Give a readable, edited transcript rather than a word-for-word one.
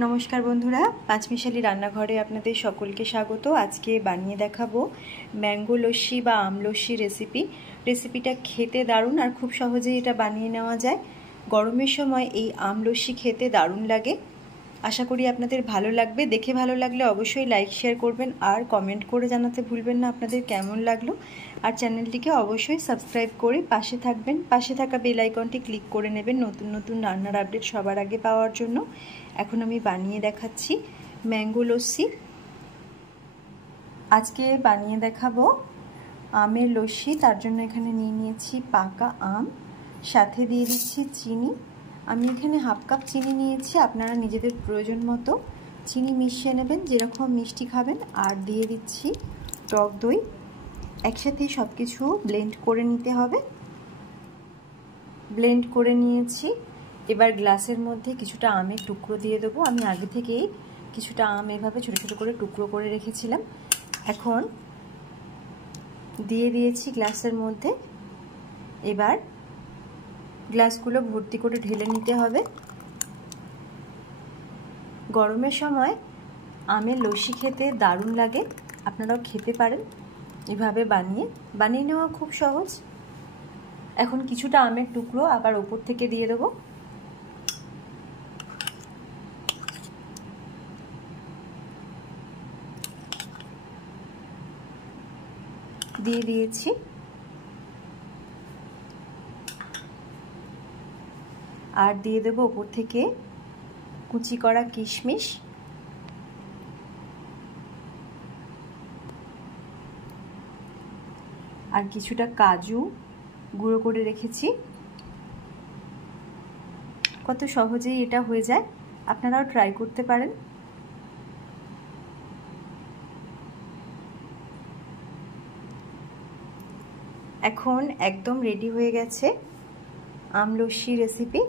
नमस्कार बंधुरा पाँचमिशाली रान्नाघरे आपनादेर सकलके स्वागत। आज के बानिये देखाबो मैंगो लस्सी बा आम लस्सी रेसिपिटा खेते दारुण और खूब सहजेई एटा बानिये नेওয়া যায়। गरमेर समय এই आम लस्सी खेते दारुण लागे। आशा करी आपनादेर भालो लागबे। देखे भालो लागले अवश्यई लाइक शेयर करबेन और कमेंट करे जानाते भुलबेन ना आपनादेर केमन लागलो। और चैनलटिके अवश्यई सबस्क्राइब करे पाशे थाकबेन। पाशे थाका बेल आइकनटी क्लिक करे नेबेन नतून नतून रान्नार आपडेट सबार आगे पाওয়ার জন্য। এখন আমি বানিয়ে দেখাচ্ছি ম্যাঙ্গো লস্যি। আজকে বানিয়ে দেখাবো আমের লস্যি। তার জন্য এখানে নিয়ে নিয়েছি পাকা আম, সাথে দিয়ে দিচ্ছি চিনি। আমি এখানে হাফ কাপ চিনি নিয়েছি, আপনারা নিজেদের প্রয়োজন মতো চিনি মিশিয়ে নেবেন যেরকম মিষ্টি খাবেন। আর দিয়ে দিচ্ছি টক দই। একসাথে সব কিছু ব্লেন্ড করে নিতে হবে। ব্লেন্ড করে নিয়েছি। এবার গ্লাসের মধ্যে কিছুটা আমের টুকরো দিয়ে দেবো। আমি আগে থেকেই কিছুটা আম এভাবে ছোট ছোট করে টুকরো করে রেখেছিলাম। এখন দিয়ে দিয়েছি গ্লাসের মধ্যে। এবার গ্লাসগুলো ভর্তি করে ঢেলে নিতে হবে। গরমের সময় আমের লস্যি খেতে দারুণ লাগে, আপনারাও খেতে পারেন এভাবে বানিয়ে নেওয়া খুব সহজ। এখন কিছুটা আমের টুকরো আবার উপর থেকে দিয়ে দেবো। দিয়ে দিয়েছি। আর দিয়ে দেবো উপর থেকে কুচি করা কিশমিশ, আর কিছুটা কাজু গুঁড়ো করে রেখেছি। কত সহজেই এটা হয়ে যায়, আপনারাও ট্রাই করতে পারেন। এখন একদম রেডি হয়ে গেছে আম লস্যি রেসিপি।